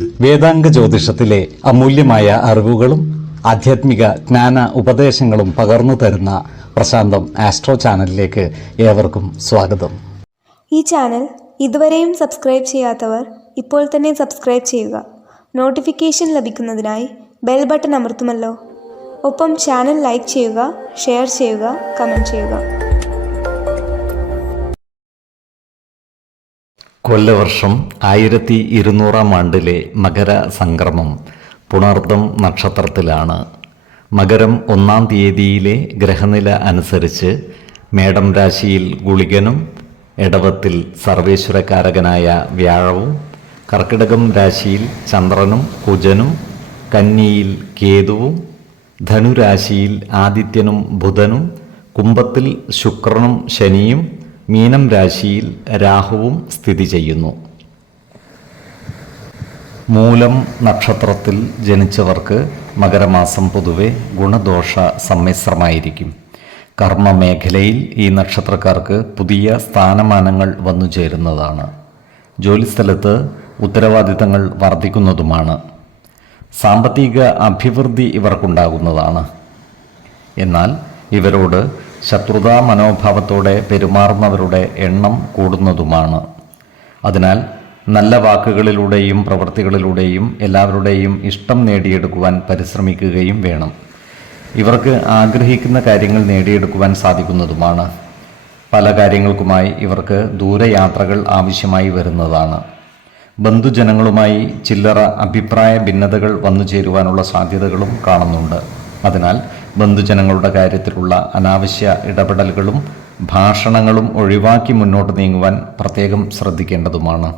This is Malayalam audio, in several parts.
വേദാംഗ ജ്യോതിഷത്തിലെ അമൂല്യമായ അറിവുകളും ആധ്യാത്മിക ജ്ഞാന ഉപദേശങ്ങളും പകർന്നു തരുന്ന പ്രശാന്തം ആസ്ട്രോ ചാനലിലേക്ക് ഏവർക്കും സ്വാഗതം. ഈ ചാനൽ ഇതുവരെയും സബ്സ്ക്രൈബ് ചെയ്യാത്തവർ ഇപ്പോൾ തന്നെ സബ്സ്ക്രൈബ് ചെയ്യുക. നോട്ടിഫിക്കേഷൻ ലഭിക്കുന്നതിനായി ബെൽ ബട്ടൺ അമർത്തുമല്ലോ. ഒപ്പം ചാനൽ ലൈക്ക് ചെയ്യുക, ഷെയർ ചെയ്യുക, കമൻറ്റ് ചെയ്യുക. കൊല്ലവർഷം 1200 ആണ്ടിലെ മകര സംക്രമം പുണർദം നക്ഷത്രത്തിലാണ്. മകരം 1-ാം തീയതിയിലെ ഗ്രഹനില അനുസരിച്ച് മേടം രാശിയിൽ ഗുളികനും, എടവത്തിൽ സർവേശ്വരകാരകനായ വ്യാഴവും, കർക്കിടകം രാശിയിൽ ചന്ദ്രനും കുജനും, കന്നിയിൽ കേതുവും, ധനുരാശിയിൽ ആദിത്യനും ബുധനും, കുംഭത്തിൽ ശുക്രനും ശനിയും, മീനം രാശിയിൽ രാഹുവും സ്ഥിതി ചെയ്യുന്നു. മൂലം നക്ഷത്രത്തിൽ ജനിച്ചവർക്ക് മകരമാസം പൊതുവെ ഗുണദോഷ സമ്മിശ്രമായിരിക്കും. കർമ്മമേഖലയിൽ ഈ നക്ഷത്രക്കാർക്ക് പുതിയ സ്ഥാനമാനങ്ങൾ വന്നു ചേരുന്നതാണ്. ജോലിസ്ഥലത്ത് ഉത്തരവാദിത്തങ്ങൾ വർദ്ധിക്കുന്നതുമാണ്. സാമ്പത്തിക അഭിവൃദ്ധി ഇവർക്കുണ്ടാകുന്നതാണ്. എന്നാൽ ഇവരോട് ശത്രുതാ മനോഭാവത്തോടെ പെരുമാറുന്നവരുടെ എണ്ണം കൂടുന്നതുമാണ്. അതിനാൽ നല്ല വാക്കുകളിലൂടെയും പ്രവൃത്തികളിലൂടെയും എല്ലാവരുടെയും ഇഷ്ടം നേടിയെടുക്കുവാൻ പരിശ്രമിക്കുകയും വേണം. ഇവർക്ക് ആഗ്രഹിക്കുന്ന കാര്യങ്ങൾ നേടിയെടുക്കുവാൻ സാധിക്കുന്നതുമാണ്. പല കാര്യങ്ങൾക്കുമായി ഇവർക്ക് ദൂരയാത്രകൾ ആവശ്യമായി വരുന്നതാണ്. ബന്ധുജനങ്ങളുമായി ചില്ലറ അഭിപ്രായ ഭിന്നതകൾ വന്നു ചേരുവാനുള്ള സാധ്യതകളും കാണുന്നുണ്ട്. അതിനാൽ ബന്ധുജനങ്ങളുടെ കാര്യത്തിലുള്ള അനാവശ്യ ഇടപെടലുകളും ഭാഷണങ്ങളും ഒഴിവാക്കി മുന്നോട്ട് നീങ്ങുവാൻ പ്രത്യേകം ശ്രദ്ധിക്കേണ്ടതുമാണ്.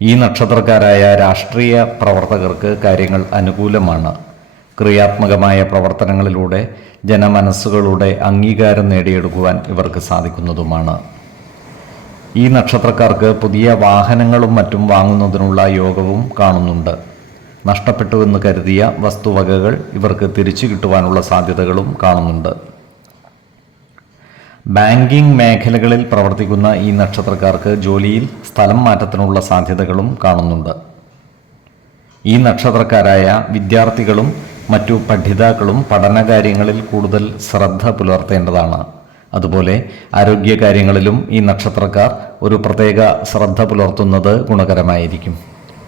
ഈ നക്ഷത്രക്കാരായ രാഷ്ട്രീയ പ്രവർത്തകർക്ക് കാര്യങ്ങൾ അനുകൂലമാണ്. ക്രിയാത്മകമായ പ്രവർത്തനങ്ങളിലൂടെ ജനമനസ്സുകളുടെ അംഗീകാരം നേടിയെടുക്കുവാൻ ഇവർക്ക് സാധിക്കുന്നതുമാണ്. ഈ നക്ഷത്രക്കാർക്ക് പുതിയ വാഹനങ്ങളും മറ്റും വാങ്ങുന്നതിനുള്ള യോഗവും കാണുന്നുണ്ട്. നഷ്ടപ്പെട്ടുവെന്ന് കരുതിയ വസ്തുവകകൾ ഇവർക്ക് തിരിച്ചു കിട്ടുവാനുള്ള സാധ്യതകളും കാണുന്നുണ്ട്. ബാങ്കിംഗ് മേഖലകളിൽ പ്രവർത്തിക്കുന്ന ഈ നക്ഷത്രക്കാർക്ക് ജോലിയിൽ സ്ഥലം മാറ്റത്തിനുള്ള സാധ്യതകളും കാണുന്നുണ്ട്. ഈ നക്ഷത്രക്കാരായ വിദ്യാർത്ഥികളും മറ്റു പഠിതാക്കളും പഠനകാര്യങ്ങളിൽ കൂടുതൽ ശ്രദ്ധ പുലർത്തേണ്ടതാണ്. അതുപോലെ ആരോഗ്യകാര്യങ്ങളിലും ഈ നക്ഷത്രക്കാർ ഒരു പ്രത്യേക ശ്രദ്ധ പുലർത്തുന്നത് ഗുണകരമായിരിക്കും.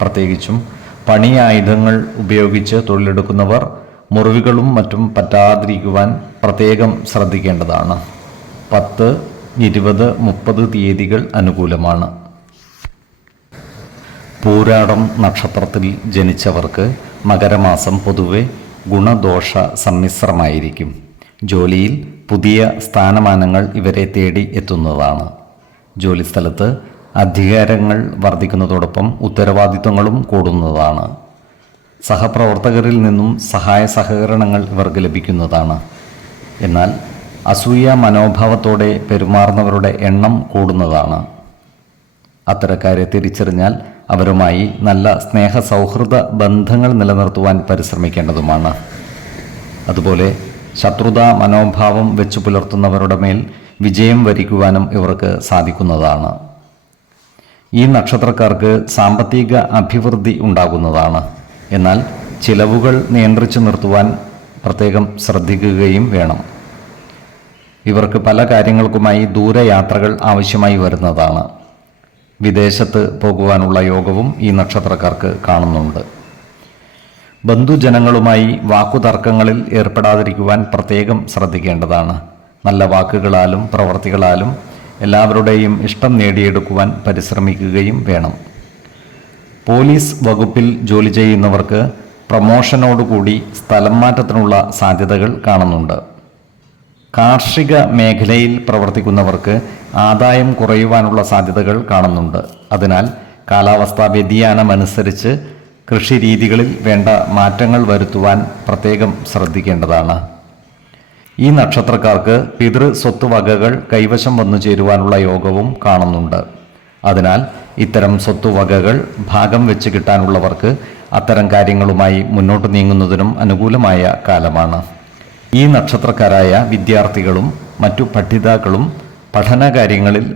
പ്രത്യേകിച്ചും പണിയായുധങ്ങൾ ഉപയോഗിച്ച് തൊഴിലെടുക്കുന്നവർ മുറിവുകളും മറ്റും പറ്റാതിരിക്കുവാൻ പ്രത്യേകം ശ്രദ്ധിക്കേണ്ടതാണ്. 10, 20, 30 തീയതികൾ അനുകൂലമാണ്. പൂരാടം നക്ഷത്രത്തിൽ ജനിച്ചവർക്ക് മകരമാസം പൊതുവെ ഗുണദോഷ സമ്മിശ്രമായിരിക്കും. ജോലിയിൽ പുതിയ സ്ഥാനമാനങ്ങൾ ഇവരെ തേടി എത്തുന്നതാണ്. ജോലിസ്ഥലത്ത് അധികാരങ്ങൾ വർദ്ധിക്കുന്നതോടൊപ്പം ഉത്തരവാദിത്വങ്ങളും കൂടുന്നതാണ്. സഹപ്രവർത്തകരിൽ നിന്നും സഹായ സഹകരണങ്ങൾ ഇവർക്ക് ലഭിക്കുന്നതാണ്. എന്നാൽ അസൂയ മനോഭാവത്തോടെ പെരുമാറുന്നവരുടെ എണ്ണം കൂടുന്നതാണ്. അത്തരക്കാരെ തിരിച്ചറിഞ്ഞാൽ അവരുമായി നല്ല സ്നേഹ സൗഹൃദ ബന്ധങ്ങൾ നിലനിർത്തുവാൻ പരിശ്രമിക്കേണ്ടതുമാണ്. അതുപോലെ ശത്രുതാ മനോഭാവം വെച്ചു പുലർത്തുന്നവരുടെ മേൽ വിജയം വരിക്കുവാനും ഇവർക്ക് സാധിക്കുന്നതാണ്. ഈ നക്ഷത്രക്കാർക്ക് സാമ്പത്തിക അഭിവൃദ്ധി ഉണ്ടാകുന്നതാണ്. എന്നാൽ ചിലവുകൾ നിയന്ത്രിച്ചു നിർത്തുവാൻ പ്രത്യേകം ശ്രദ്ധിക്കുകയും വേണം. ഇവർക്ക് പല കാര്യങ്ങൾക്കുമായി ദൂരയാത്രകൾ ആവശ്യമായി വരുന്നതാണ്. വിദേശത്ത് പോകുവാനുള്ള യോഗവും ഈ നക്ഷത്രക്കാർക്ക് കാണുന്നുണ്ട്. ബന്ധുജനങ്ങളുമായി വാക്കുതർക്കങ്ങളിൽ ഏർപ്പെടാതിരിക്കുവാൻ പ്രത്യേകം ശ്രദ്ധിക്കേണ്ടതാണ്. നല്ല വാക്കുകളാലും പ്രവർത്തികളാലും എല്ലാവരുടെയും ഇഷ്ടം നേടിയെടുക്കുവാൻ പരിശ്രമിക്കുകയും വേണം. പോലീസ് വകുപ്പിൽ ജോലി ചെയ്യുന്നവർക്ക് പ്രമോഷനോടുകൂടി സ്ഥലം മാറ്റത്തിനുള്ള സാധ്യതകൾ കാണുന്നുണ്ട്. കാർഷിക മേഖലയിൽ പ്രവർത്തിക്കുന്നവർക്ക് ആദായം കുറയുവാനുള്ള സാധ്യതകൾ കാണുന്നുണ്ട്. അതിനാൽ കാലാവസ്ഥാ വ്യതിയാനമനുസരിച്ച് കൃഷി രീതികളിൽ വേണ്ട മാറ്റങ്ങൾ വരുത്തുവാൻ പ്രത്യേകം ശ്രദ്ധിക്കേണ്ടതാണ്. ഈ നക്ഷത്രക്കാർക്ക് പിതൃ സ്വത്തുവകകൾ കൈവശം വന്നു ചേരുവാനുള്ള യോഗവും കാണുന്നുണ്ട്. അതിനാൽ ഇത്തരം സ്വത്തുവകകൾ ഭാഗം വെച്ച് കിട്ടാനുള്ളവർക്ക് അത്തരം കാര്യങ്ങളുമായി മുന്നോട്ട് നീങ്ങുന്നതിനും അനുകൂലമായ കാലമാണ്. ഈ നക്ഷത്രക്കാരായ വിദ്യാർത്ഥികളും മറ്റു പഠിതാക്കളും പഠനകാര്യങ്ങളിൽ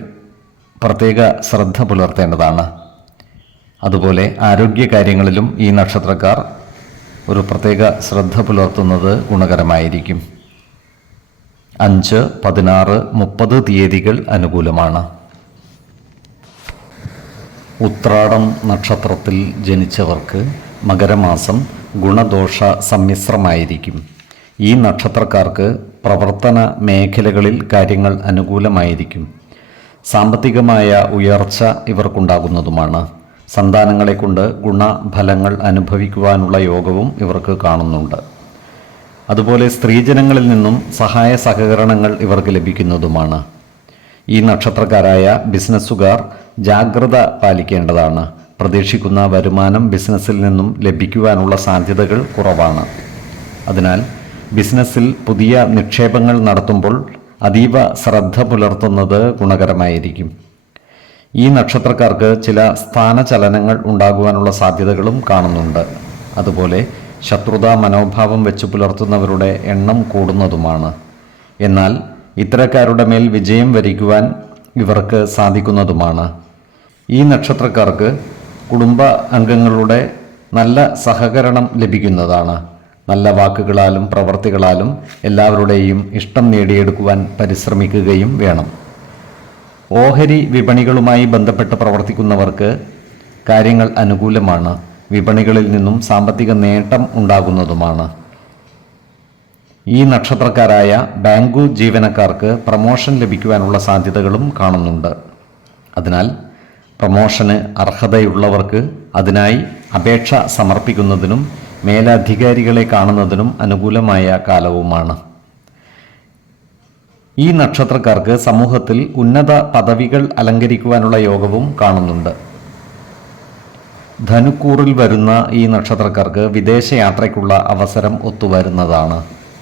പ്രത്യേക ശ്രദ്ധ പുലർത്തേണ്ടതാണ്. അതുപോലെ ആരോഗ്യകാര്യങ്ങളിലും ഈ നക്ഷത്രക്കാർ ഒരു പ്രത്യേക ശ്രദ്ധ പുലർത്തുന്നത് ഗുണകരമായിരിക്കും. 5, 16, 30 തീയതികൾ അനുകൂലമാണ്. ഉത്രാടം നക്ഷത്രത്തിൽ ജനിച്ചവർക്ക് മകരമാസം ഗുണദോഷ സമ്മിശ്രമായിരിക്കും. ഈ നക്ഷത്രക്കാർക്ക് പ്രവർത്തന മേഖലകളിൽ കാര്യങ്ങൾ അനുകൂലമായിരിക്കും. സാമ്പത്തികമായ ഉയർച്ച ഇവർക്കുണ്ടാകുന്നതുമാണ്. സന്താനങ്ങളെ കൊണ്ട് ഗുണഫലങ്ങൾ അനുഭവിക്കുവാനുള്ള യോഗവും ഇവർക്ക് കാണുന്നുണ്ട്. അതുപോലെ സ്ത്രീജനങ്ങളിൽ നിന്നും സഹായ സഹകരണങ്ങൾ ഇവർക്ക് ലഭിക്കുന്നതുമാണ്. ഈ നക്ഷത്രക്കാരായ ബിസിനസ്സുകാർ ജാഗ്രത പാലിക്കേണ്ടതാണ്. പ്രതീക്ഷിക്കുന്ന വരുമാനം ബിസിനസ്സിൽ നിന്നും ലഭിക്കുവാനുള്ള സാധ്യതകൾ കുറവാണ്. അതിനാൽ ബിസിനസ്സിൽ പുതിയ നിക്ഷേപങ്ങൾ നടത്തുമ്പോൾ അതീവ ശ്രദ്ധ പുലർത്തുന്നത് ഗുണകരമായിരിക്കും. ഈ നക്ഷത്രക്കാർക്ക് ചില സ്ഥാനചലനങ്ങൾ ഉണ്ടാകുവാനുള്ള സാധ്യതകളും കാണുന്നുണ്ട്. അതുപോലെ ശത്രുതാ മനോഭാവം വെച്ച് പുലർത്തുന്നവരുടെ എണ്ണം കൂടുന്നതുമാണ്. എന്നാൽ ഇത്തരക്കാരുടെ മേൽ വിജയം വരിക്കുവാൻ ഇവർക്ക് സാധിക്കുന്നതുമാണ്. ഈ നക്ഷത്രക്കാർക്ക് കുടുംബ അംഗങ്ങളുടെ നല്ല സഹകരണം ലഭിക്കുന്നതാണ്. നല്ല വാക്കുകളാലും പ്രവർത്തികളാലും എല്ലാവരുടെയും ഇഷ്ടം നേടിയെടുക്കുവാൻ പരിശ്രമിക്കുകയും വേണം. ഓഹരി വിപണികളുമായി ബന്ധപ്പെട്ട് പ്രവർത്തിക്കുന്നവർക്ക് കാര്യങ്ങൾ അനുകൂലമാണ്. വിപണികളിൽ നിന്നും സാമ്പത്തിക നേട്ടം ഉണ്ടാകുന്നതുമാണ്. ഈ നക്ഷത്രക്കാരായ ബാങ്കു ജീവനക്കാർക്ക് പ്രമോഷൻ ലഭിക്കുവാനുള്ള സാധ്യതകളും കാണുന്നുണ്ട്. അതിനാൽ പ്രമോഷന് അർഹതയുള്ളവർക്ക് അതിനായി അപേക്ഷ സമർപ്പിക്കുന്നതിനും മേലധികാരികളെ കാണുന്നതിനും അനുകൂലമായ കാലവുമാണ്. ഈ നക്ഷത്രക്കാർക്ക് സമൂഹത്തിൽ ഉന്നത പദവികൾ അലങ്കരിക്കുവാനുള്ള യോഗവും കാണുന്നുണ്ട്. ധനുക്കൂറിൽ വരുന്ന ഈ നക്ഷത്രക്കാർക്ക് വിദേശയാത്രയ്ക്കുള്ള അവസരം ഒത്തുവരുന്നതാണ്.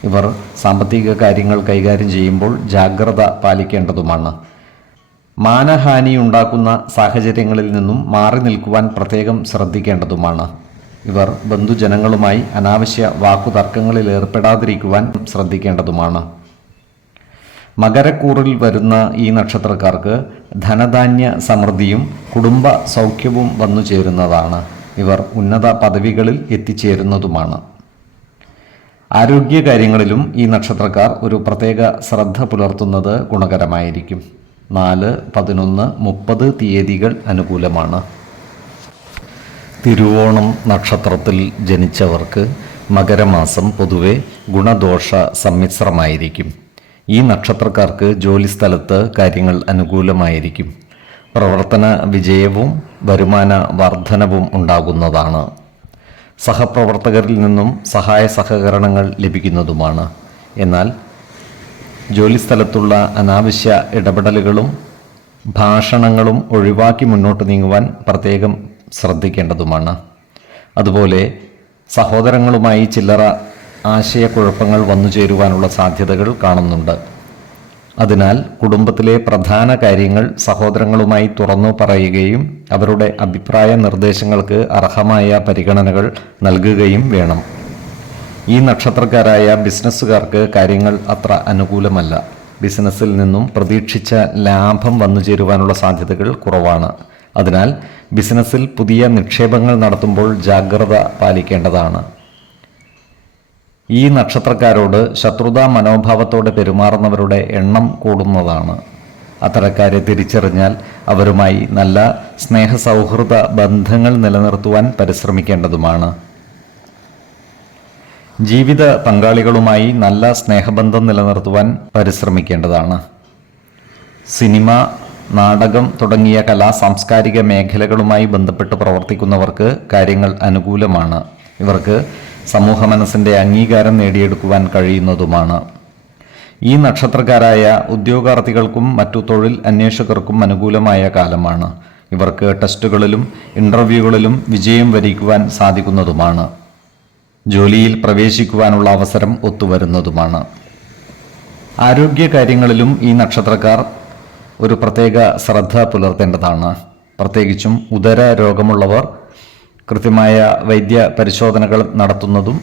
ഇവർ സാമ്പത്തിക കാര്യങ്ങൾ കൈകാര്യം ചെയ്യുമ്പോൾ ജാഗ്രത പാലിക്കേണ്ടതുമാണ്. മാനഹാനി ഉണ്ടാക്കുന്ന സാഹചര്യങ്ങളിൽ നിന്നും മാറി നിൽക്കുവാൻ പ്രത്യേകം ശ്രദ്ധിക്കേണ്ടതുമാണ്. ഇവർ ബന്ധുജനങ്ങളുമായി അനാവശ്യ വാക്കുതർക്കങ്ങളിൽ ഏർപ്പെടാതിരിക്കുവാൻ ശ്രദ്ധിക്കേണ്ടതുമാണ്. മകരക്കൂറിൽ വരുന്ന ഈ നക്ഷത്രക്കാർക്ക് ധനധാന്യ സമൃദ്ധിയും കുടുംബ സൗഖ്യവും വന്നു ചേരുന്നതാണ്. ഇവർ ഉന്നത പദവികളിൽ എത്തിച്ചേരുന്നതുമാണ്. ആരോഗ്യകാര്യങ്ങളിലും ഈ നക്ഷത്രക്കാർ ഒരു പ്രത്യേക ശ്രദ്ധ പുലർത്തുന്നത് ഗുണകരമായിരിക്കും. 4, 11, 30 തീയതികൾ അനുകൂലമാണ്. തിരുവോണം നക്ഷത്രത്തിൽ ജനിച്ചവർക്ക് മകരമാസം പൊതുവെ ഗുണദോഷ സമ്മിശ്രമായിരിക്കും. ഈ നക്ഷത്രക്കാർക്ക് ജോലിസ്ഥലത്ത് കാര്യങ്ങൾ അനുകൂലമായിരിക്കും. പ്രവർത്തന വിജയവും വരുമാന വർധനവും ഉണ്ടാകുന്നതാണ്. സഹപ്രവർത്തകരിൽ നിന്നും സഹായ സഹകരണങ്ങൾ ലഭിക്കുന്നതുമാണ്. എന്നാൽ ജോലിസ്ഥലത്തുള്ള അനാവശ്യ ഇടപെടലുകളും ഭാഷണങ്ങളും ഒഴിവാക്കി മുന്നോട്ട് നീങ്ങുവാൻ പ്രത്യേകം ശ്രദ്ധിക്കേണ്ടതുമാണ്. അതുപോലെ സഹോദരങ്ങളുമായി ചില്ലറ ആശയക്കുഴപ്പങ്ങൾ വന്നു ചേരുവാനുള്ള സാധ്യതകൾ കാണുന്നുണ്ട്. അതിനാൽ കുടുംബത്തിലെ പ്രധാന കാര്യങ്ങൾ സഹോദരങ്ങളുമായി തുറന്നു പറയുകയും അവരുടെ അഭിപ്രായ നിർദ്ദേശങ്ങൾക്ക് അർഹമായ പരിഗണനകൾ നൽകുകയും വേണം. ഈ നക്ഷത്രക്കാരായ ബിസിനസ്സുകാർക്ക് കാര്യങ്ങൾ അത്ര അനുകൂലമല്ല. ബിസിനസ്സിൽ നിന്നും പ്രതീക്ഷിച്ച ലാഭം വന്നു ചേരുവാനുള്ള സാധ്യതകൾ കുറവാണ്. അതിനാൽ ബിസിനസ്സിൽ പുതിയ നിക്ഷേപങ്ങൾ നടത്തുമ്പോൾ ജാഗ്രത പാലിക്കേണ്ടതാണ്. ഈ നക്ഷത്രക്കാരോട് ശത്രുതാ മനോഭാവത്തോടെ പെരുമാറുന്നവരുടെ എണ്ണം കൂടുന്നതാണ്. അത്തരക്കാരെ തിരിച്ചറിഞ്ഞാൽ അവരുമായി നല്ല സ്നേഹസൗഹൃദ ബന്ധങ്ങൾ നിലനിർത്തുവാൻ പരിശ്രമിക്കേണ്ടതുമാണ്. ജീവിത പങ്കാളികളുമായി നല്ല സ്നേഹബന്ധം നിലനിർത്തുവാൻ പരിശ്രമിക്കേണ്ടതാണ്. സിനിമ, നാടകം തുടങ്ങിയ സാംസ്കാരിക മേഖലകളുമായി ബന്ധപ്പെട്ട് പ്രവർത്തിക്കുന്നവർക്ക് കാര്യങ്ങൾ അനുകൂലമാണ്. ഇവർക്ക് സമൂഹ മനസ്സിൻ്റെ അംഗീകാരം നേടിയെടുക്കുവാൻ കഴിയുന്നതുമാണ്. ഈ നക്ഷത്രക്കാരായ ഉദ്യോഗാർത്ഥികൾക്കും മറ്റു തൊഴിൽ അന്വേഷകർക്കും അനുകൂലമായ കാലമാണ്. ഇവർക്ക് ടെസ്റ്റുകളിലും ഇൻ്റർവ്യൂകളിലും വിജയം വരിക്കുവാൻ സാധിക്കുന്നതുമാണ്. ജോലിയിൽ പ്രവേശിക്കുവാനുള്ള അവസരം ഒത്തുവരുന്നതുമാണ്. ആരോഗ്യകാര്യങ്ങളിലും ഈ നക്ഷത്രക്കാർ ഒരു പ്രത്യേക ശ്രദ്ധ പുലർത്തേണ്ടതാണ്. പ്രത്യേകിച്ചും ഉദര രോഗമുള്ളവർ കൃത്യമായ വൈദ്യ പരിശോധനകൾ നടത്തുന്നതും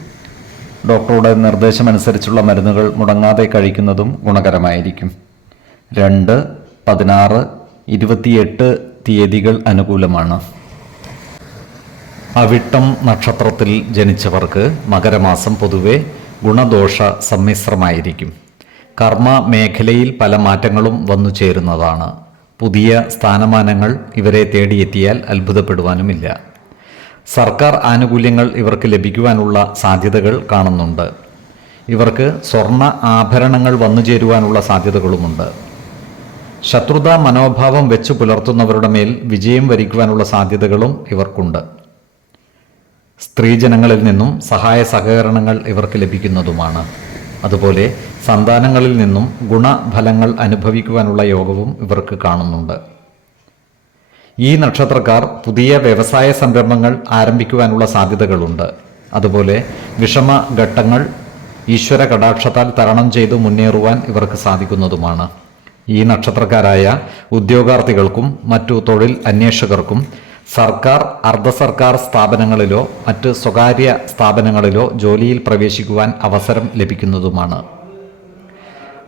ഡോക്ടറുടെ നിർദ്ദേശമനുസരിച്ചുള്ള മരുന്നുകൾ മുടങ്ങാതെ കഴിക്കുന്നതും ഗുണകരമായിരിക്കും. 2, 16, 28 തീയതികൾ അനുകൂലമാണ്. അവിട്ടം നക്ഷത്രത്തിൽ ജനിച്ചവർക്ക് മകരമാസം പൊതുവെ ഗുണദോഷ സമ്മിശ്രമായിരിക്കും. കർമ്മ മേഖലയിൽ പല മാറ്റങ്ങളും വന്നു ചേരുന്നതാണ്. പുതിയ സ്ഥാനമാനങ്ങൾ ഇവരെ തേടിയെത്തിയാൽ അത്ഭുതപ്പെടുവാനുമില്ല. സർക്കാർ ആനുകൂല്യങ്ങൾ ഇവർക്ക് ലഭിക്കുവാനുള്ള സാധ്യതകൾ കാണുന്നുണ്ട്. ഇവർക്ക് സ്വർണ്ണ ആഭരണങ്ങൾ വന്നു ചേരുവാനുള്ള സാധ്യതകളുമുണ്ട്. ശത്രുതാ മനോഭാവം വെച്ചു പുലർത്തുന്നവരുടെ മേൽ വിജയം വരിക്കുവാനുള്ള സാധ്യതകളും ഇവർക്കുണ്ട്. സ്ത്രീജനങ്ങളിൽ നിന്നും സഹായ സഹകരണങ്ങൾ ഇവർക്ക് ലഭിക്കുന്നതുമാണ്. അതുപോലെ സന്താനങ്ങളിൽ നിന്നും ഗുണഫലങ്ങൾ അനുഭവിക്കുവാനുള്ള യോഗവും ഇവർക്ക് കാണുന്നുണ്ട്. ഈ നക്ഷത്രക്കാർ പുതിയ വ്യവസായ സംരംഭങ്ങൾ ആരംഭിക്കുവാനുള്ള സാധ്യതകളുണ്ട്. അതുപോലെ വിഷമഘട്ടങ്ങൾ ഈശ്വര കടാക്ഷത്താൽ തരണം ചെയ്തു മുന്നേറുവാൻ ഇവർക്ക് സാധിക്കുന്നതുമാണ്. ഈ നക്ഷത്രക്കാരായ ഉദ്യോഗാർത്ഥികൾക്കും മറ്റു തൊഴിൽ അന്വേഷകർക്കും സർക്കാർ, അർദ്ധ സർക്കാർ സ്ഥാപനങ്ങളിലോ മറ്റ് സ്വകാര്യ സ്ഥാപനങ്ങളിലോ ജോലിയിൽ പ്രവേശിക്കുവാൻ അവസരം ലഭിക്കുന്നതുമാണ്.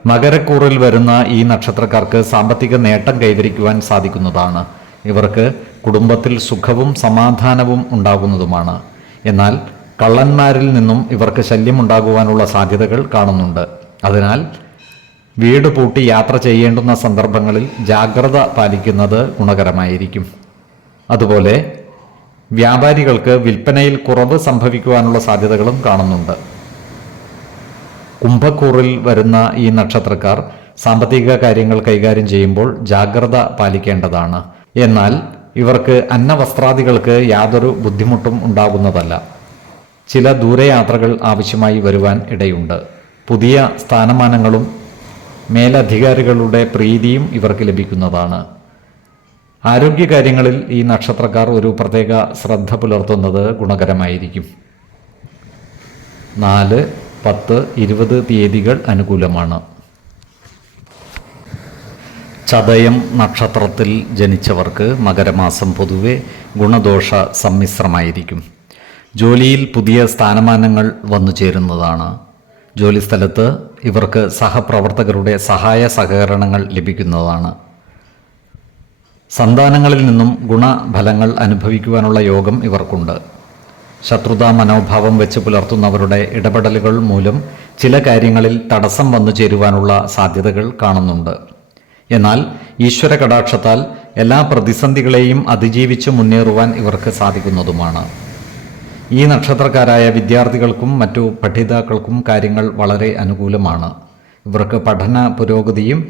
മകരക്കൂറിൽ വരുന്ന ഈ നക്ഷത്രക്കാർക്ക് സാമ്പത്തിക നേട്ടം കൈവരിക്കുവാൻ സാധിക്കുന്നതാണ്. ഇവർക്ക് കുടുംബത്തിൽ സുഖവും സമാധാനവും ഉണ്ടാകുന്നതുമാണ്. എന്നാൽ കള്ളന്മാരിൽ നിന്നും ഇവർക്ക് ശല്യമുണ്ടാകുവാനുള്ള സാധ്യതകൾ കാണുന്നുണ്ട്. അതിനാൽ വീട് പൂട്ടി യാത്ര ചെയ്യേണ്ടുന്ന സന്ദർഭങ്ങളിൽ ജാഗ്രത പാലിക്കുന്നത് ഗുണകരമായിരിക്കും. അതുപോലെ വ്യാപാരികൾക്ക് വിൽപ്പനയിൽ കുറവ് സംഭവിക്കുവാനുള്ള സാധ്യതകളും കാണുന്നുണ്ട്. കുംഭക്കൂറിൽ വരുന്ന ഈ നക്ഷത്രക്കാർ സാമ്പത്തിക കാര്യങ്ങൾ കൈകാര്യം ചെയ്യുമ്പോൾ ജാഗ്രത പാലിക്കേണ്ടതാണ്. എന്നാൽ ഇവർക്ക് അന്നവസ്ത്രാദികൾക്ക് യാതൊരു ബുദ്ധിമുട്ടും ഉണ്ടാകുന്നതല്ല. ചില ദൂരയാത്രകൾ ആവശ്യമായി വരുവാൻ ഇടയുണ്ട്. പുതിയ സ്ഥാനമാനങ്ങളും മേലധികാരികളുടെ പ്രീതിയും ഇവർക്ക് ലഭിക്കുന്നതാണ്. ആരോഗ്യകാര്യങ്ങളിൽ ഈ നക്ഷത്രക്കാർ ഒരു പ്രത്യേക ശ്രദ്ധ പുലർത്തുന്നത് ഗുണകരമായിരിക്കും. 4, 10, 20 തീയതികൾ അനുകൂലമാണ്. ചതയം നക്ഷത്രത്തിൽ ജനിച്ചവർക്ക് മകരമാസം പൊതുവെ ഗുണദോഷ സമ്മിശ്രമായിരിക്കും. ജോലിയിൽ പുതിയ സ്ഥാനമാനങ്ങൾ വന്നു ചേരുന്നതാണ്. ജോലിസ്ഥലത്ത് ഇവർക്ക് സഹപ്രവർത്തകരുടെ സഹായ സഹകരണങ്ങൾ ലഭിക്കുന്നതാണ്. സന്താനങ്ങളിൽ നിന്നും ഗുണഫലങ്ങൾ അനുഭവിക്കുവാനുള്ള യോഗം ഇവർക്കുണ്ട്. ശത്രുതാ മനോഭാവം വെച്ച് പുലർത്തുന്നവരുടെ ഇടപെടലുകൾ മൂലം ചില കാര്യങ്ങളിൽ തടസ്സം വന്നു ചേരുവാനുള്ള സാധ്യതകൾ കാണുന്നുണ്ട്. എന്നാൽ ഈശ്വര കടാക്ഷത്താൽ എല്ലാ പ്രതിസന്ധികളെയും അതിജീവിച്ച് മുന്നേറുവാൻ ഇവർക്ക് സാധിക്കുന്നതുമാണ്. ഈ നക്ഷത്രക്കാരായ വിദ്യാർത്ഥികൾക്കും മറ്റു പഠിതാക്കൾക്കും കാര്യങ്ങൾ വളരെ അനുകൂലമാണ്. ഇവർക്ക് പഠന പുരോഗതിയും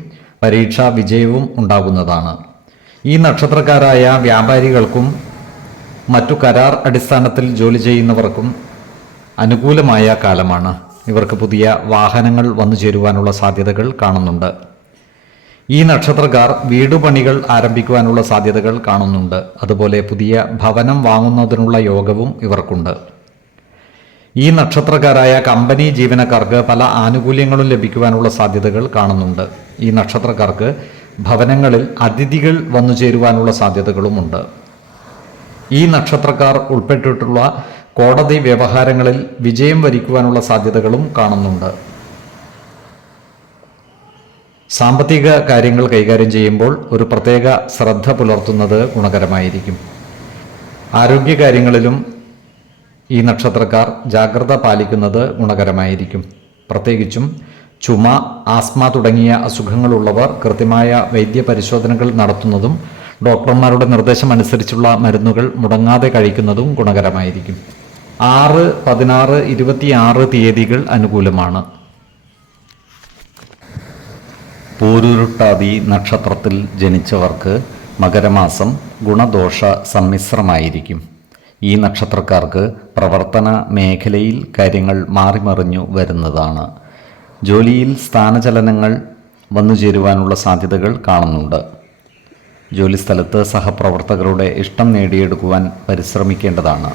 പരീക്ഷാ വിജയവും ഉണ്ടാകുന്നതാണ്. ഈ നക്ഷത്രക്കാരായ വ്യാപാരികൾക്കും മറ്റു കരാർ അടിസ്ഥാനത്തിൽ ജോലി ചെയ്യുന്നവർക്കും അനുകൂലമായ കാലമാണ്. ഇവർക്ക് പുതിയ വാഹനങ്ങൾ വന്നു ചേരുവാനുള്ള സാധ്യതകൾ കാണുന്നുണ്ട്. ഈ നക്ഷത്രക്കാർ വീടുപണികൾ ആരംഭിക്കുവാനുള്ള സാധ്യതകൾ കാണുന്നുണ്ട്. അതുപോലെ പുതിയ ഭവനം വാങ്ങുന്നതിനുള്ള യോഗവും ഇവർക്കുണ്ട്. ഈ നക്ഷത്രക്കാരായ കമ്പനി ജീവനക്കാർക്ക് പല ആനുകൂല്യങ്ങളും ലഭിക്കുവാനുള്ള സാധ്യതകൾ കാണുന്നുണ്ട്. ഈ നക്ഷത്രക്കാർക്ക് ഭവനങ്ങളിൽ അതിഥികൾ വന്നു ചേരുവാനുള്ള സാധ്യതകളുമുണ്ട്. ഈ നക്ഷത്രക്കാർ ഉൾപ്പെട്ടിട്ടുള്ള കോടതി വ്യവഹാരങ്ങളിൽ വിജയം വരിക്കുവാനുള്ള സാധ്യതകളും കാണുന്നുണ്ട്. സാമ്പത്തിക കാര്യങ്ങൾ കൈകാര്യം ചെയ്യുമ്പോൾ ഒരു പ്രത്യേക ശ്രദ്ധ പുലർത്തുന്നത് ഗുണകരമായിരിക്കും. ആരോഗ്യകാര്യങ്ങളിലും ഈ നക്ഷത്രക്കാർ ജാഗ്രത പാലിക്കുന്നത് ഗുണകരമായിരിക്കും. പ്രത്യേകിച്ചും ചുമ, ആസ്മ തുടങ്ങിയ അസുഖങ്ങളുള്ളവർ കൃത്യമായ വൈദ്യപരിശോധനകൾ നടത്തുന്നതും ഡോക്ടർമാരുടെ നിർദ്ദേശമനുസരിച്ചുള്ള മരുന്നുകൾ മുടങ്ങാതെ കഴിക്കുന്നതും ഗുണകരമായിരിക്കും. 6, 16, 26 തീയതികൾ അനുകൂലമാണ്. പൂരുരുട്ടാതി നക്ഷത്രത്തിൽ ജനിച്ചവർക്ക് മകരമാസം ഗുണദോഷ സമ്മിശ്രമായിരിക്കും. ഈ നക്ഷത്രക്കാർക്ക് പ്രവർത്തന മേഖലയിൽ കാര്യങ്ങൾ മാറിമറിഞ്ഞു വരുന്നതാണ്. ജോലിയിൽ സ്ഥാനചലനങ്ങൾ വന്നു ചേരുവാനുള്ള സാധ്യതകൾ കാണുന്നുണ്ട്. ജോലിസ്ഥലത്ത് സഹപ്രവർത്തകരുടെ ഇഷ്ടം നേടിയെടുക്കുവാൻ പരിശ്രമിക്കേണ്ടതാണ്.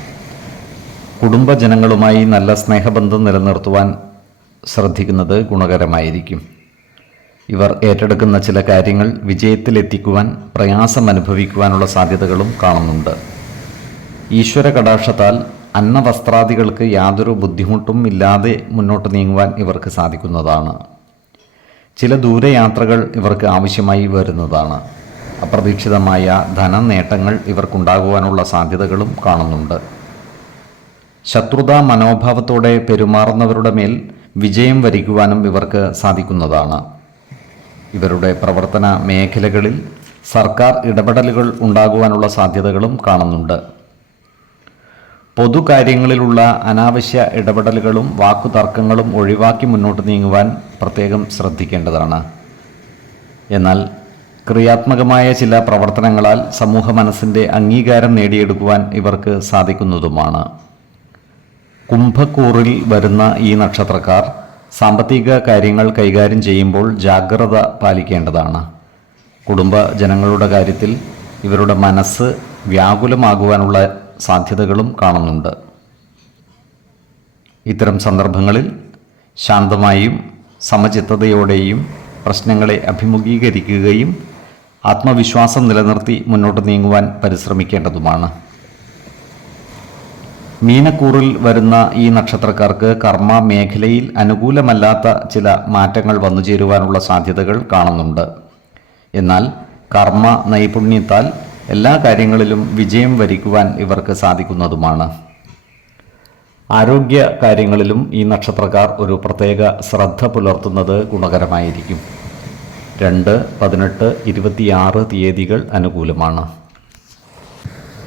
കുടുംബജനങ്ങളുമായി നല്ല സ്നേഹബന്ധം നിലനിർത്തുവാൻ ശ്രദ്ധിക്കുന്നത് ഗുണകരമായിരിക്കും. ഇവർ ഏറ്റെടുക്കുന്ന ചില കാര്യങ്ങൾ വിജയത്തിലെത്തിക്കുവാൻ പ്രയാസം അനുഭവിക്കുവാനുള്ള സാധ്യതകളും കാണുന്നുണ്ട്. ഈശ്വര കടാക്ഷത്താൽ അന്നവസ്ത്രാദികൾക്ക് യാതൊരു ബുദ്ധിമുട്ടും ഇല്ലാതെ മുന്നോട്ട് നീങ്ങുവാൻ ഇവർക്ക് സാധിക്കുന്നതാണ്. ചില ദൂരയാത്രകൾ ഇവർക്ക് ആവശ്യമായി വരുന്നതാണ്. അപ്രതീക്ഷിതമായ ധനനേട്ടങ്ങൾ ഇവർക്കുണ്ടാകുവാനുള്ള സാധ്യതകളും കാണുന്നുണ്ട്. ശത്രുതാ മനോഭാവത്തോടെ പെരുമാറുന്നവരുടെ മേൽ വിജയം വരിക്കുവാനും ഇവർക്ക് സാധിക്കുന്നതാണ്. ഇവരുടെ പ്രവർത്തന മേഖലകളിൽ സർക്കാർ ഇടപെടലുകൾ ഉണ്ടാകുവാനുള്ള സാധ്യതകളും കാണുന്നുണ്ട്. പൊതുകാര്യങ്ങളിലുള്ള അനാവശ്യ ഇടപെടലുകളും വാക്കുതർക്കങ്ങളും ഒഴിവാക്കി മുന്നോട്ട് നീങ്ങുവാൻ പ്രത്യേകം ശ്രദ്ധിക്കേണ്ടതാണ്. എന്നാൽ ക്രിയാത്മകമായ ചില പ്രവർത്തനങ്ങളാൽ സമൂഹ മനസ്സിൻ്റെ അംഗീകാരം നേടിയെടുക്കുവാൻ ഇവർക്ക് സാധിക്കുന്നതുമാണ്. കുംഭക്കൂറിൽ വരുന്ന ഈ നക്ഷത്രക്കാർ സാമ്പത്തിക കാര്യങ്ങൾ കൈകാര്യം ചെയ്യുമ്പോൾ ജാഗ്രത പാലിക്കേണ്ടതാണ്. കുടുംബജനങ്ങളുടെ കാര്യത്തിൽ ഇവരുടെ മനസ്സ് വ്യാകുലമാകുവാനുള്ള സാധ്യതകളും കാണുന്നുണ്ട്. ഇത്തരം സന്ദർഭങ്ങളിൽ ശാന്തമായും സമചിത്തതയോടെയും പ്രശ്നങ്ങളെ അഭിമുഖീകരിക്കുകയും ആത്മവിശ്വാസം നിലനിർത്തി മുന്നോട്ട് നീങ്ങുവാൻ പരിശ്രമിക്കേണ്ടതുമാണ്. മീനക്കൂറിൽ വരുന്ന ഈ നക്ഷത്രക്കാർക്ക് കർമ്മ മേഖലയിൽ അനുകൂലമല്ലാത്ത ചില മാറ്റങ്ങൾ വന്നു ചേരുവാനുള്ള സാധ്യതകൾ കാണുന്നുണ്ട്. എന്നാൽ കർമ്മ നൈപുണ്യത്താൽ എല്ലാ കാര്യങ്ങളിലും വിജയം വരിക്കുവാൻ ഇവർക്ക് സാധിക്കുന്നതുമാണ്. ആരോഗ്യ കാര്യങ്ങളിലും ഈ നക്ഷത്രക്കാർ ഒരു പ്രത്യേക ശ്രദ്ധ പുലർത്തുന്നത് ഗുണകരമായിരിക്കും. 2, 18, 26 തീയതികൾ അനുകൂലമാണ്.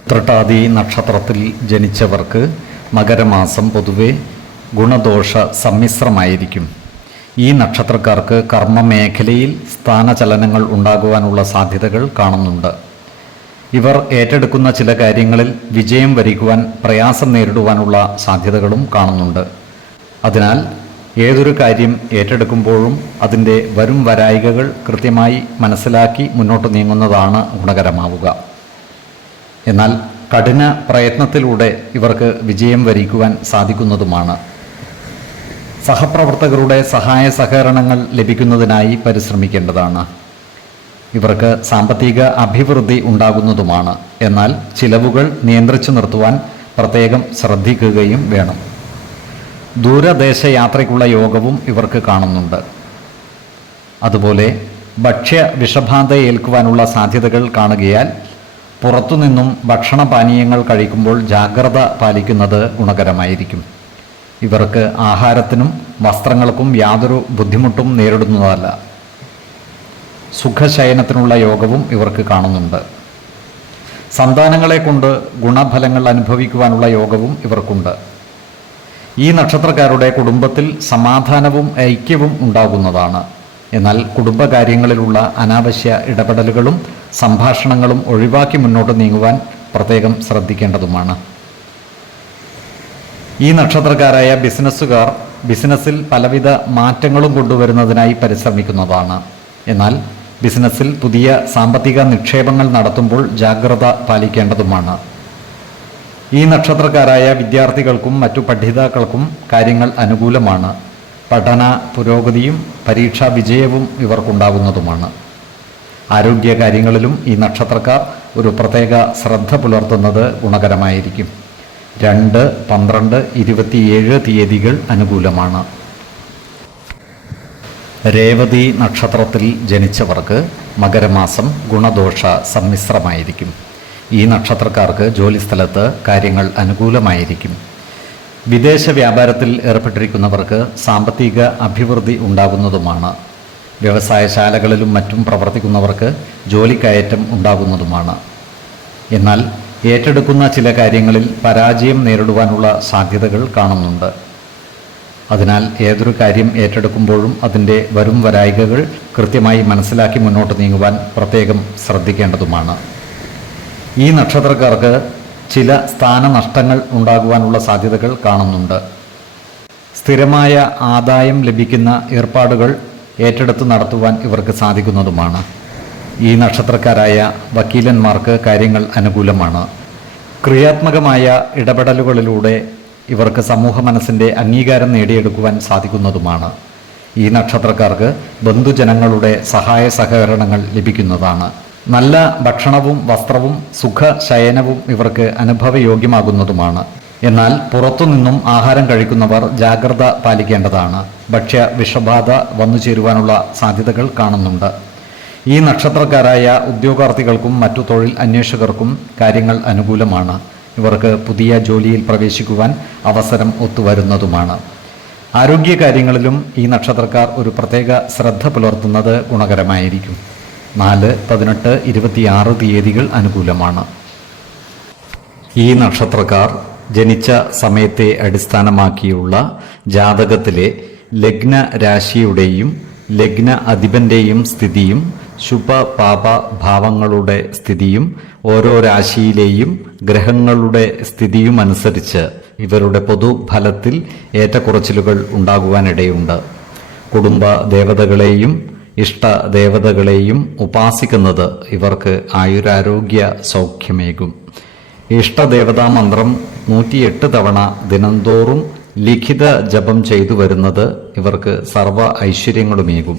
ഉത്രട്ടാതി നക്ഷത്രത്തിൽ ജനിച്ചവർക്ക് മകരമാസം പൊതുവെ ഗുണദോഷ സമ്മിശ്രമായിരിക്കും. ഈ നക്ഷത്രക്കാർക്ക് കർമ്മ മേഖലയിൽ സ്ഥാനചലനങ്ങൾ ഉണ്ടാകുവാനുള്ള സാധ്യതകൾ കാണുന്നുണ്ട്. ഇവർ ഏറ്റെടുക്കുന്ന ചില കാര്യങ്ങളിൽ വിജയം വരിക്കുവാൻ പ്രയാസം നേരിടുവാനുള്ള സാധ്യതകളും കാണുന്നുണ്ട്. അതിനാൽ ഏതൊരു കാര്യം ഏറ്റെടുക്കുമ്പോഴും അതിൻ്റെ വരും വരായികകൾ കൃത്യമായി മനസ്സിലാക്കി മുന്നോട്ട് നീങ്ങുന്നതാണ് ഗുണകരമാവുക. എന്നാൽ കഠിന പ്രയത്നത്തിലൂടെ ഇവർക്ക് വിജയം വരിക്കുവാൻ സാധിക്കുന്നതുമാണ്. സഹപ്രവർത്തകരുടെ സഹായ സഹകരണങ്ങൾ ലഭിക്കുന്നതിനായി പരിശ്രമിക്കേണ്ടതാണ്. ഇവർക്ക് സാമ്പത്തിക അഭിവൃദ്ധി ഉണ്ടാകുന്നതുമാണ്. എന്നാൽ ചിലവുകൾ നിയന്ത്രിച്ചു നിർത്തുവാൻ പ്രത്യേകം ശ്രദ്ധിക്കുകയും വേണം. ദൂരദേശ യാത്രയ്ക്കുള്ള യോഗവും ഇവർക്ക് കാണുന്നുണ്ട്. അതുപോലെ ഭക്ഷ്യ വിഷബാധ ഏൽക്കുവാനുള്ള സാധ്യതകൾ കാണുകയാൽ പുറത്തുനിന്നും ഭക്ഷണപാനീയങ്ങൾ കഴിക്കുമ്പോൾ ജാഗ്രത പാലിക്കുന്നത് ഗുണകരമായിരിക്കും. ഇവർക്ക് ആഹാരത്തിനും വസ്ത്രങ്ങൾക്കും യാതൊരു ബുദ്ധിമുട്ടും നേരിടുന്നതല്ല. സുഖശയനത്തിനുള്ള യോഗവും ഇവർക്ക് കാണുന്നുണ്ട്. സന്താനങ്ങളെ കൊണ്ട് ഗുണഫലങ്ങൾ അനുഭവിക്കുവാനുള്ള യോഗവും ഇവർക്കുണ്ട്. ഈ നക്ഷത്രക്കാരുടെ കുടുംബത്തിൽ സമാധാനവും ഐക്യവും ഉണ്ടാകുന്നതാണ്. എന്നാൽ കുടുംബകാര്യങ്ങളിലുള്ള അനാവശ്യ ഇടപെടലുകളും സംഭാഷണങ്ങളും ഒഴിവാക്കി മുന്നോട്ട് നീങ്ങുവാൻ പ്രത്യേകം ശ്രദ്ധിക്കേണ്ടതുമാണ്. ഈ നക്ഷത്രക്കാരായ ബിസിനസ്സുകാർ ബിസിനസ്സിൽ പലവിധ മാറ്റങ്ങളും കൊണ്ടുവരുന്നതിനായി പരിശ്രമിക്കുന്നതാണ്. എന്നാൽ ബിസിനസ്സിൽ പുതിയ സാമ്പത്തിക നിക്ഷേപങ്ങൾ നടത്തുമ്പോൾ ജാഗ്രത പാലിക്കേണ്ടതുമാണ്. ഈ നക്ഷത്രക്കാരായ വിദ്യാർത്ഥികൾക്കും മറ്റു പഠിതാക്കൾക്കും കാര്യങ്ങൾ അനുകൂലമാണ്. പഠന പുരോഗതിയും പരീക്ഷാ വിജയവും ഇവർക്കുണ്ടാകുന്നതുമാണ്. ആരോഗ്യ കാര്യങ്ങളിലും ഈ നക്ഷത്രക്കാർ ഒരു പ്രത്യേക ശ്രദ്ധ പുലർത്തുന്നത് ഗുണകരമായിരിക്കും. 2, 12, 27 തീയതികൾ അനുകൂലമാണ്. രേവതി നക്ഷത്രത്തിൽ ജനിച്ചവർക്ക് മകരമാസം ഗുണദോഷ സമ്മിശ്രമായിരിക്കും. ഈ നക്ഷത്രക്കാർക്ക് ജോലിസ്ഥലത്ത് കാര്യങ്ങൾ അനുകൂലമായിരിക്കും. വിദേശ വ്യാപാരത്തിൽ ഏർപ്പെട്ടിരിക്കുന്നവർക്ക് സാമ്പത്തിക അഭിവൃദ്ധി ഉണ്ടാകുന്നതുമാണ്. വ്യവസായശാലകളിലും മറ്റും പ്രവർത്തിക്കുന്നവർക്ക് ജോലിക്കയറ്റം ഉണ്ടാകുന്നതുമാണ്. എന്നാൽ ഏറ്റെടുക്കുന്ന ചില കാര്യങ്ങളിൽ പരാജയം നേരിടുവാനുള്ള സാധ്യതകൾ കാണുന്നുണ്ട്. അതിനാൽ ഏതൊരു കാര്യം ഏറ്റെടുക്കുമ്പോഴും അതിൻ്റെ വരും വരായികകൾ കൃത്യമായി മനസ്സിലാക്കി മുന്നോട്ട് നീങ്ങുവാൻ പ്രത്യേകം ശ്രദ്ധിക്കേണ്ടതുമാണ്. ഈ നക്ഷത്രക്കാർക്ക് ചില സ്ഥാനനഷ്ടങ്ങൾ ഉണ്ടാകുവാനുള്ള സാധ്യതകൾ കാണുന്നുണ്ട്. സ്ഥിരമായ ആദായം ലഭിക്കുന്ന ഏർപ്പാടുകൾ ഏറ്റെടുത്ത് നടത്തുവാൻ ഇവർക്ക് സാധിക്കുന്നതുമാണ്. ഈ നക്ഷത്രക്കാരായ വക്കീലന്മാർക്ക് കാര്യങ്ങൾ അനുകൂലമാണ്. ക്രിയാത്മകമായ ഇടപെടലുകളിലൂടെ ഇവർക്ക് സമൂഹ മനസ്സിൻ്റെ അംഗീകാരം നേടിയെടുക്കുവാൻ സാധിക്കുന്നതുമാണ്. ഈ നക്ഷത്രക്കാർക്ക് ബന്ധുജനങ്ങളുടെ സഹായ സഹകരണങ്ങൾ ലഭിക്കുന്നതാണ്. നല്ല ഭക്ഷണവും വസ്ത്രവും സുഖശയനവും ഇവർക്ക് അനുഭവയോഗ്യമാകുന്നതുമാണ്. എന്നാൽ പുറത്തുനിന്നും ആഹാരം കഴിക്കുന്നവർ ജാഗ്രത പാലിക്കേണ്ടതാണ്. ഭക്ഷ്യ വിഷബാധ വന്നു ചേരുവാനുള്ള സാധ്യതകൾ കാണുന്നുണ്ട്. ഈ നക്ഷത്രക്കാരായ ഉദ്യോഗാർത്ഥികൾക്കും മറ്റു തൊഴിൽ അന്വേഷകർക്കും കാര്യങ്ങൾ അനുകൂലമാണ്. ഇവർക്ക് പുതിയ ജോലിയിൽ പ്രവേശിക്കുവാൻ അവസരം ഒത്തുവരുന്നതുമാണ്. ആരോഗ്യകാര്യങ്ങളിലും ഈ നക്ഷത്രക്കാർ ഒരു പ്രത്യേക ശ്രദ്ധ പുലർത്തുന്നത് ഗുണകരമായിരിക്കും. 4, 18, 26 തീയതികൾ അനുകൂലമാണ്. ഈ നക്ഷത്രക്കാർ ജനിച്ച സമയത്തെ അടിസ്ഥാനമാക്കിയുള്ള ജാതകത്തിലെ ലഗ്ന രാശിയുടെയും ലഗ്ന അധിപന്റെയും സ്ഥിതിയും ശുഭ പാപ ഭാവങ്ങളുടെ സ്ഥിതിയും ഓരോ രാശിയിലെയും ഗ്രഹങ്ങളുടെ സ്ഥിതിയുമനുസരിച്ച് ഇവരുടെ പൊതുഫലത്തിൽ ഏറ്റക്കുറച്ചിലുകൾ ഉണ്ടാകുവാനിടയുണ്ട്. കുടുംബ ദേവതകളെയും ഇഷ്ട ദേവതകളെയും ഉപാസിക്കുന്നത് ഇവർക്ക് ആയുരാരോഗ്യ സൗഖ്യമേകും. ഇഷ്ടദേവതാ മന്ത്രം 108 തവണ ദിനംതോറും ലിഖിത ജപം ചെയ്തു വരുന്നത് ഇവർക്ക് സർവ്വ ഐശ്വര്യങ്ങളുമേകും.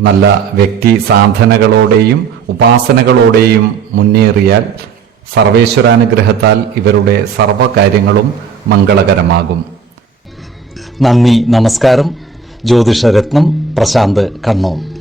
നല്ല വ്യക്തി സാധനകളോടെയും ഉപാസനകളോടെയും മുന്നേറിയാൽ സർവേശ്വരാനുഗ്രഹത്താൽ ഇവരുടെ സർവ്വകാര്യങ്ങളും മംഗളകരമാകും. നന്ദി, നമസ്കാരം. ജ്യോതിഷരത്നം പ്രശാന്ത് കണ്ണൂർ.